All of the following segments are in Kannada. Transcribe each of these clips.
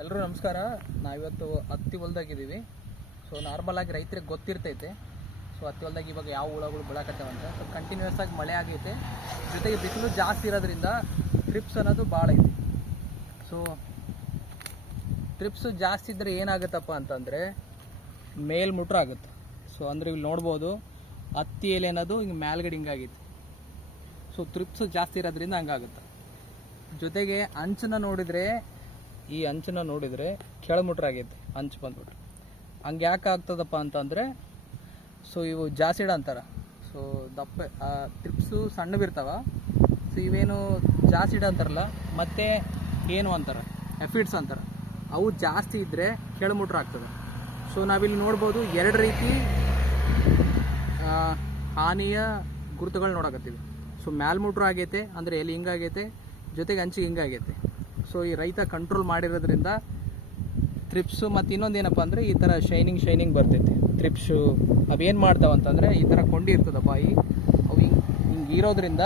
ಎಲ್ಲರೂ ನಮಸ್ಕಾರ. ನಾವಿವತ್ತು ಹತ್ತಿ ಹೊಲ್ದಾಗಿದ್ದೀವಿ. ಸೊ ನಾರ್ಮಲ್ ಆಗಿ ರೈತರಿಗೆ ಗೊತ್ತಿರ್ತೈತೆ. ಸೊ ಹತ್ತಿ ಹೊಲ್ದಾಗ ಇವಾಗ ಯಾವ ಹುಳಗಳು ಬೆಳಕತ್ತವಂತ ಸೊ ಕಂಟಿನ್ಯೂಸ್ ಆಗಿ ಮಳೆ ಆಗೈತೆ. ಜೊತೆಗೆ ಬಿಸಿಲು ಜಾಸ್ತಿ ಇರೋದ್ರಿಂದ ಟ್ರಿಪ್ಸ್ ಅನ್ನೋದು ಭಾಳ ಇದೆ. ಸೊ ಟ್ರಿಪ್ಸು ಜಾಸ್ತಿ ಇದ್ದರೆ ಏನಾಗುತ್ತಪ್ಪ ಅಂತಂದರೆ ಮೇಲ್ಮುಟ್ರ ಆಗುತ್ತೆ. ಸೊ ಅಂದರೆ ಇಲ್ಲಿ ನೋಡ್ಬೋದು ಹತ್ತಿ ಎಲೆ ಅನ್ನೋದು ಹಿಂಗೆ ಮೇಲ್ಗಡೆ ಹಿಂಗಾಗಿತ್ತು ಸೊ ಟ್ರಿಪ್ಸು ಜಾಸ್ತಿ ಇರೋದ್ರಿಂದ ಹಂಗಾಗುತ್ತೆ. ಜೊತೆಗೆ ಅಂಚನ್ನ ನೋಡಿದರೆ ಈ ಅಂಚನ್ನ ನೋಡಿದರೆ ಕೆಳಮುಟ್ರಾಗೈತೆ, ಅಂಚು ಬಂದ್ಬಿಟ್ಟು. ಹಂಗೆ ಯಾಕೆ ಆಗ್ತದಪ್ಪ ಅಂತಂದರೆ, ಸೊ ಇವು ಜಾಸಿಡ ಅಂತಾರೆ. ಸೊ ದಪ್ಪ ಟ್ರಿಪ್ಸು ಸಣ್ಣವಿರ್ತಾವ. ಸೊ ಇವೇನು ಜಾಸಿಡ ಅಂತಾರಲ್ಲ, ಮತ್ತು ಏನು ಅಂತಾರೆ, ಎಫಿಡ್ಸ್ ಅಂತಾರೆ. ಅವು ಜಾಸ್ತಿ ಇದ್ದರೆ ಕೆಳಮುಟ್ರ ಆಗ್ತದೆ ಸೊ ನಾವಿಲ್ಲಿ ನೋಡ್ಬೋದು ಎರಡು ರೀತಿ ಹಾನಿಯ ಗುರುತುಗಳು ನೋಡಕತ್ತೀವಿ. ಸೊ ಮ್ಯಾಲ್ಮುಟ್ರು ಆಗೈತೆ ಅಂದರೆ ಎಲ್ಲಿ ಹಿಂಗಾಗೈತೆ, ಜೊತೆಗೆ ಅಂಚಿಗೆ ಹಿಂಗಾಗೈತೆ. ಸೊ ಈ ರೈತ ಕಂಟ್ರೋಲ್ ಮಾಡಿರೋದ್ರಿಂದ ತ್ರಿಪ್ಸು ಮತ್ತು ಇನ್ನೊಂದು ಏನಪ್ಪ ಅಂದರೆ ಈ ಥರ ಶೈನಿಂಗ್ ಶೈನಿಂಗ್ ಬರ್ತೈತೆ. ತ್ರಿಪ್ಸು ಅವೇನು ಮಾಡ್ತಾವ ಅಂತಂದರೆ ಈ ಥರ ಕೊಂಡಿ ಇರ್ತದೆ ಬಾಯಿ ಅವು ಹಿಂಗೆ ಹಿಂಗೆ ಇರೋದ್ರಿಂದ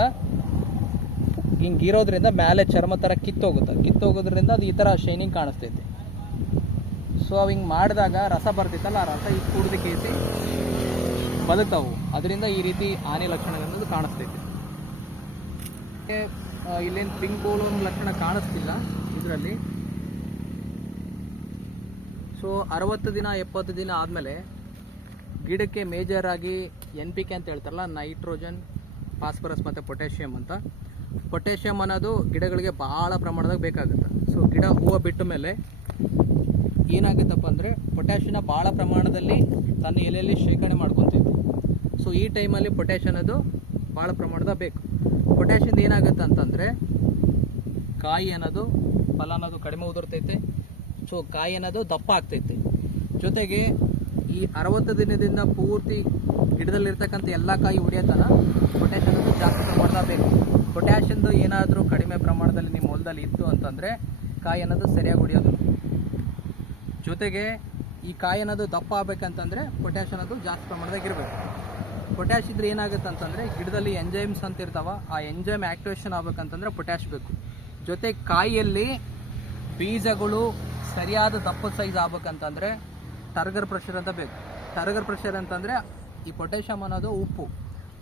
ಹಿಂಗೆ ಇರೋದ್ರಿಂದ ಮೇಲೆ ಚರ್ಮ ಥರ ಕಿತ್ತೋಗುತ್ತೆ. ಕಿತ್ತೋಗೋದ್ರಿಂದ ಅದು ಈ ಥರ ಶೈನಿಂಗ್ ಕಾಣಿಸ್ತೈತೆ. ಸೊ ಅವು ಹಿಂಗೆ ಮಾಡಿದಾಗ ರಸ ಬರ್ತೈತಲ್ಲ ಆ ರಸ ಈಗ ಕುಡ್ದು ಕೇಸಿ ಬದುಕ್ತಾವು. ಅದರಿಂದ ಈ ರೀತಿ ಲಕ್ಷಣ ಅನ್ನೋದು ಕಾಣಿಸ್ತೈತೆ. ಇಲ್ಲೇನು ಪಿಂಕ್ ಬೌಲ್ ಅನ್ನೋ ಲಕ್ಷಣ ಕಾಣಿಸ್ತಿಲ್ಲ ಇದರಲ್ಲಿ. ಸೊ ಅರವತ್ತು ದಿನ, ಎಪ್ಪತ್ತು ದಿನ ಆದಮೇಲೆ ಗಿಡಕ್ಕೆ ಮೇಜರ್ ಆಗಿ ಎನ್ ಪಿ ಕೆ ಅಂತ ಹೇಳ್ತಾರಲ್ಲ ನೈಟ್ರೋಜನ್ ಫಾಸ್ಫರಸ್ ಮತ್ತು ಪೊಟ್ಯಾಷಿಯಮ್ ಅಂತ. ಪೊಟ್ಯಾಷಿಯಮ್ ಅನ್ನೋದು ಗಿಡಗಳಿಗೆ ಭಾಳ ಪ್ರಮಾಣದಾಗ ಬೇಕಾಗುತ್ತೆ. ಸೊ ಗಿಡ ಹೂವು ಬಿಟ್ಟ ಮೇಲೆ ಏನಾಗುತ್ತಪ್ಪ ಅಂದರೆ ಪೊಟ್ಯಾಷಿಯನ್ನ ಭಾಳ ಪ್ರಮಾಣದಲ್ಲಿ ತನ್ನ ಎಲೆಯಲ್ಲಿ ಶೇಖರಣೆ ಮಾಡ್ಕೊತೀವಿ ಸೊ ಈ ಟೈಮಲ್ಲಿ ಪೊಟ್ಯಾಷ್ ಅನ್ನೋದು ಭಾಳ ಪ್ರಮಾಣದ ಬೇಕು. ಪೊಟ್ಯಾಷಿಯಿಂದ ಏನಾಗುತ್ತೆ ಅಂತಂದರೆ, ಕಾಯಿ ಅನ್ನೋದು ಫಲ ಅನ್ನೋದು ಕಡಿಮೆ ಉದುರ್ತೈತೆ. ಸೊ ಕಾಯಿ ಅನ್ನೋದು ದಪ್ಪ ಆಗ್ತೈತೆ. ಜೊತೆಗೆ ಈ ಅರವತ್ತು ದಿನದಿಂದ ಪೂರ್ತಿ ಗಿಡದಲ್ಲಿರ್ತಕ್ಕಂಥ ಎಲ್ಲ ಕಾಯಿ ಉಡಿಯೋತನ ಅನ್ನೋದು ಜಾಸ್ತಿ ಪ್ರಮಾಣದಾಗ ಬೇಕು. ಪೊಟ್ಯಾಷಿಂದು ಏನಾದರೂ ಕಡಿಮೆ ಪ್ರಮಾಣದಲ್ಲಿ ನಿಮ್ಮ ಹೊಲದಲ್ಲಿ ಇತ್ತು ಅಂತಂದರೆ ಕಾಯಿ ಅನ್ನೋದು ಸರಿಯಾಗಿ ಉಡಿಯೋದು ಜೊತೆಗೆ ಈ ಕಾಯಿ ಅನ್ನೋದು ದಪ್ಪ ಆಗಬೇಕಂತಂದರೆ ಪೊಟ್ಯಾಷ್ ಅನ್ನೋದು ಜಾಸ್ತಿ ಪ್ರಮಾಣದಾಗ ಇರಬೇಕು. ಪೊಟ್ಯಾಶ್ ಇದ್ರೆ ಏನಾಗುತ್ತೆ ಅಂತಂದ್ರೆ ಗಿಡದಲ್ಲಿ ಎಂಜೈಮ್ಸ್ ಅಂತ ಇರ್ತಾವ, ಆ ಎಂಜೈಮ್ ಆಕ್ಟಿವೇಶನ್ ಆಗ್ಬೇಕಂತಂದ್ರೆ ಪೊಟ್ಯಾಶ್ ಬೇಕು. ಜೊತೆ ಕಾಯಿಯಲ್ಲಿ ಬೀಜಗಳು ಸರಿಯಾದ ದಪ್ಪ ಸೈಜ್ ಆಗ್ಬೇಕಂತಂದ್ರೆ ಟರ್ಗರ್ ಪ್ರೆಷರ್ ಅಂತ ಬೇಕು. ಟರ್ಗರ್ ಪ್ರೆಷರ್ ಅಂತಂದ್ರೆ ಈ ಪೊಟ್ಯಾಷಿಯಮ್ ಅನ್ನೋದು ಉಪ್ಪು.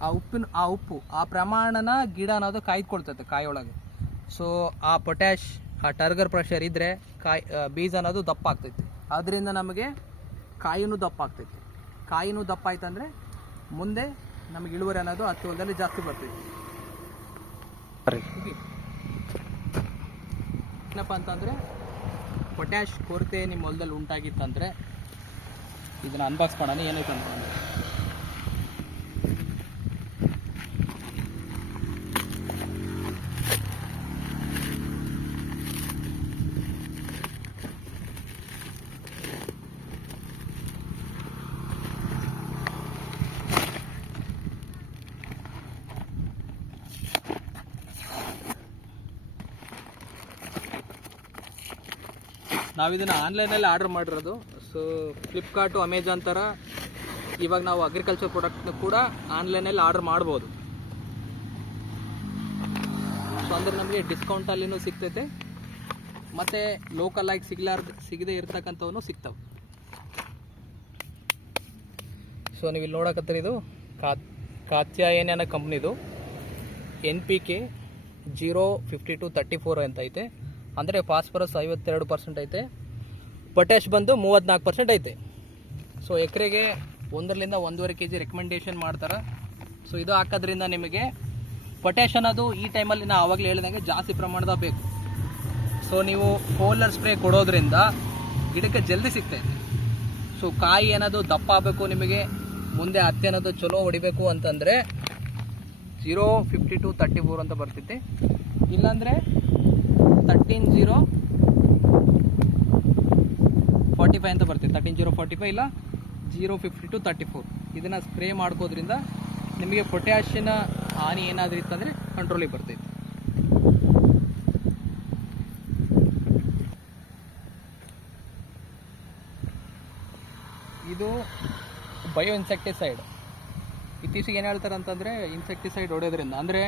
ಆ ಉಪ್ಪಿನ, ಆ ಉಪ್ಪು, ಆ ಪ್ರಮಾಣನ ಗಿಡ ಅನ್ನೋದು ಕಾಯ್ದುಕೊಳ್ತೈತೆ ಕಾಯಿಯೊಳಗೆ ಸೊ ಆ ಪೊಟ್ಯಾಶ್ ಆ ಟರ್ಗರ್ ಪ್ರೆಷರ್ ಇದ್ದರೆ ಕಾಯಿ ಬೀಜ ಅನ್ನೋದು ದಪ್ಪ ಆಗ್ತೈತಿ. ಅದರಿಂದ ನಮಗೆ ಕಾಯಿನೂ ದಪ್ಪ ಆಗ್ತೈತಿ. ಕಾಯಿನೂ ದಪ್ಪ ಆಯ್ತಂದ್ರೆ ಮುಂದೆ ನಮಗೆ ಇಳುವರಿ ಅನ್ನೋದು ಹತ್ತು ಹೊಲದಲ್ಲಿ ಜಾಸ್ತಿ ಬರ್ತೈತಿ. ಏನಪ್ಪ ಅಂತಂದರೆ ಪೊಟ್ಯಾಶ್ ಕೊರತೆ ನಿಮ್ಮ ಹೊಲದಲ್ಲಿ ಉಂಟಾಗಿತ್ತಂದರೆ ಇದನ್ನು ಅನ್ಬಾಕ್ಸ್ ಮಾಡೋಣ ಏನೈತೆ ಅಂತಂದ್ರೆ ನಾವು ಇದನ್ನು ಆನ್ಲೈನಲ್ಲಿ ಆರ್ಡರ್ ಮಾಡಿರೋದು. ಸೊ ಫ್ಲಿಪ್ಕಾರ್ಟು ಅಮೆಜಾನ್ ಥರ ಇವಾಗ ನಾವು ಅಗ್ರಿಕಲ್ಚರ್ ಪ್ರಾಡಕ್ಟ್ನ ಕೂಡ ಆನ್ಲೈನಲ್ಲಿ ಆರ್ಡರ್ ಮಾಡ್ಬೋದು. ಸೊ ಅಂದರೆ ನಮಗೆ ಡಿಸ್ಕೌಂಟಲ್ಲಿನೂ ಸಿಗ್ತೈತೆ. ಮತ್ತು ಲೋಕಲಾಗಿ ಸಿಗ್ಲಾರ್ದು, ಸಿಗದೆ ಇರ್ತಕ್ಕಂಥವನು ಸಿಗ್ತವೆ. ಸೊ ನೀವು ಇಲ್ಲಿ ನೋಡಕತ್ತೀರಿ ಇದು. ಕಾ ಕಾತ್ಯಾಯನ ಕಂಪ್ನಿದು N P K zero fifty two thirty four ಅಂತ ಐತೆ. ಅಂದರೆ ಫಾಸ್ಫರಸ್ ಐವತ್ತೆರಡು ಪರ್ಸೆಂಟ್ ಐತೆ. ಪೊಟ್ಯಾಶ್ ಬಂದು ಮೂವತ್ತ್ನಾಲ್ಕು ಪರ್ಸೆಂಟ್ ಐತೆ. ಸೊ ಎಕರೆಗೆ ಒಂದರಿಂದ ಒಂದೂವರೆ ಕೆ ಜಿ ರೆಕಮೆಂಡೇಷನ್ ಮಾಡ್ತಾರೆ. ಸೊ ಇದು ಹಾಕೋದ್ರಿಂದ ನಿಮಗೆ ಪೊಟ್ಯಾಶ್ ಅನ್ನೋದು ಈ ಟೈಮಲ್ಲಿ ನಾವು ಆವಾಗಲೇ ಹೇಳಿದಂಗೆ ಜಾಸ್ತಿ ಪ್ರಮಾಣದ ಬೇಕು. ಸೊ ನೀವು ಫೋಲರ್ ಸ್ಪ್ರೇ ಕೊಡೋದ್ರಿಂದ ಗಿಡಕ್ಕೆ ಜಲ್ದಿ ಸಿಗ್ತೈತೆ ಸೊ ಕಾಯಿ ಅನ್ನೋದು ದಪ್ಪ ಆಗಬೇಕು ನಿಮಗೆ, ಮುಂದೆ ಹತ್ತಿ ಅನ್ನೋದು ಚಲೋ ಹೊಡಿಬೇಕು ಅಂತಂದರೆ zero fifty two thirty four ಅಂತ ಬರ್ತೈತೆ ಇಲ್ಲಾಂದರೆ ತರ್ಟೀನ್ ಜೀರೋ ಫಾರ್ಟಿ ಫೈವ್ ಅಂತ ಬರ್ತೈತೆ ತರ್ಟೀನ್ ಜೀರೋ ಫಾರ್ಟಿ ಫೈವ್ ಇಲ್ಲ zero fifty two thirty four ಇದನ್ನು ಸ್ಪ್ರೇ ಮಾಡ್ಕೋದ್ರಿಂದ ನಿಮಗೆ ಪೊಟ್ಯಾಶಿನ ಹಾನಿ ಏನಾದರೂ ಇತ್ತಂದರೆ ಕಂಟ್ರೋಲಿಗೆ ಬರ್ತೈತೆ. ಇದು ಬಯೋ ಇನ್ಸೆಕ್ಟಿಸೈಡ್ ಇತ್ತೀಚೆಗೆ ಏನು ಹೇಳ್ತಾರೆ ಅಂತಂದರೆ ಇನ್ಸೆಕ್ಟಿಸೈಡ್ ಹೊಡೆಯೋದ್ರಿಂದ, ಅಂದರೆ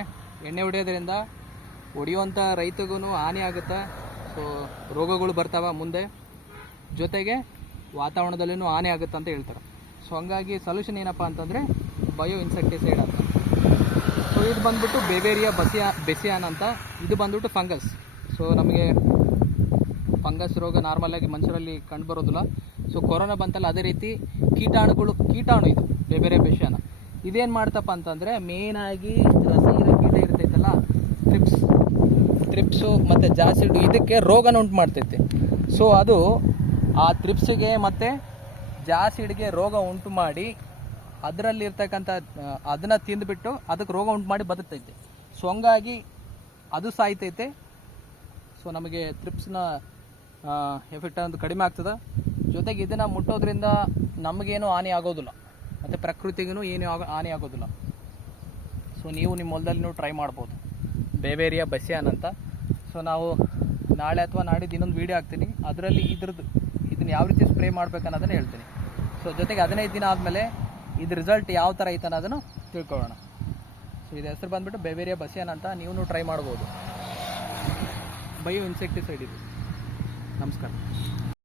ಎಣ್ಣೆ ಹೊಡೆಯೋದ್ರಿಂದ ಹೊಡೆಯುವಂಥ ರೈತಗೂ ಹಾನಿ ಆಗುತ್ತೆ? ಸೊ ರೋಗಗಳು ಬರ್ತಾವೆ ಮುಂದೆ. ಜೊತೆಗೆ ವಾತಾವರಣದಲ್ಲೂ ಹಾನಿ ಆಗುತ್ತೆ ಅಂತ ಹೇಳ್ತಾರೆ. ಸೊ ಹಂಗಾಗಿ ಸೊಲ್ಯೂಷನ್ ಏನಪ್ಪ ಅಂತಂದರೆ ಬಯೋ ಇನ್ಸೆಕ್ಟಿಸೈಡ್ ಅಂತ. ಸೊ ಇದು ಬಂದ್ಬಿಟ್ಟು ಬೆವೇರಿಯಾ ಬಸಿಯಾ ಬೆಸಿಯಾನ್ ಅಂತ. ಇದು ಬಂದ್ಬಿಟ್ಟು ಫಂಗಸ್ ಸೊ ನಮಗೆ ಫಂಗಸ್ ರೋಗ ನಾರ್ಮಲಾಗಿ ಮನುಷ್ಯರಲ್ಲಿ ಕಂಡು ಬರೋದಿಲ್ಲ. ಸೊ ಕೊರೋನಾ ಬಂತಲ್ಲ ಅದೇ ರೀತಿ ಕೀಟಾಣುಗಳು, ಕೀಟಾಣು ಇದು ಬೇಬೇರೆ ಬೆಸಿಯಾನ ಇದೇನು ಮಾಡ್ತಪ್ಪ ಅಂತಂದರೆ ಮೇಯ್ನಾಗಿ ರಸಹೀರ ಕೀಟ ಇರ್ತೈತಲ್ಲ ಟ್ರಿಪ್ಸ್ ಟ್ರಿಪ್ಸು ಮತ್ತು ಜಾಸಿಡ್ ಇದಕ್ಕೆ ರೋಗನ ಉಂಟು ಮಾಡ್ತೈತೆ ಸೊ ಅದು ಆ ತ್ರಿಪ್ಸಿಗೆ ಮತ್ತು ಜಾಸಿಡ್ಗೆ ರೋಗ ಉಂಟು ಮಾಡಿ ಅದರಲ್ಲಿರ್ತಕ್ಕಂಥ ಅದನ್ನು ತಿಂದುಬಿಟ್ಟು ಅದಕ್ಕೆ ರೋಗ ಉಂಟು ಮಾಡಿ ಬದುಕ್ತೈತೆ. ಸೊ ಹಂಗಾಗಿ ಅದು ಸಾಯ್ತೈತೆ. ಸೊ ನಮಗೆ ಟ್ರಿಪ್ಸ್ನ ಎಫೆಕ್ಟ್ ಅನ್ನೋದು ಕಡಿಮೆ ಆಗ್ತದೆ. ಜೊತೆಗೆ ಇದನ್ನು ಮುಟ್ಟೋದ್ರಿಂದ ನಮಗೇನು ಹಾನಿ ಆಗೋದಿಲ್ಲ. ಮತ್ತು ಪ್ರಕೃತಿಗೂ ಏನೂ ಹಾನಿ ಆಗೋದಿಲ್ಲ. ಸೊ ನೀವು ನಿಮ್ಮ ಹೊಲದಲ್ಲಿ ಟ್ರೈ ಮಾಡ್ಬೋದು. ಬೇಬೇರಿಯಾ ಬಸ್ಯಾನ್ ಅಂತ. ಸೊ ನಾವು ನಾಳೆ ಅಥವಾ ನಾಡಿದ್ದು ಇನ್ನೊಂದು ವೀಡಿಯೋ ಹಾಕ್ತೀನಿ. ಅದರಲ್ಲಿ ಇದ್ರದ್ದು ಇದನ್ನು ಯಾವ ರೀತಿ ಸ್ಪ್ರೇ ಮಾಡ್ಬೇಕು ಅನ್ನೋದನ್ನು ಹೇಳ್ತೀನಿ. ಸೊ ಜೊತೆಗೆ ಹದಿನೈದು ದಿನ ಆದಮೇಲೆ ಇದು ರಿಸಲ್ಟ್ ಯಾವ ಥರ ಐತೆ ಅನ್ನೋದನ್ನು ತಿಳ್ಕೊಳ್ಳೋಣ. ಸೊ ಇದು ಹೆಸರು ಬಂದುಬಿಟ್ಟು ಬೇಬೇರಿಯ ಬಸ್ಯಾನ್ ಅಂತ ನೀವು ಟ್ರೈ ಮಾಡ್ಬೋದು. ಬಯೋ ಇನ್ಸೆಕ್ಟಿಸೈಡ್ ಇದು. ನಮಸ್ಕಾರ.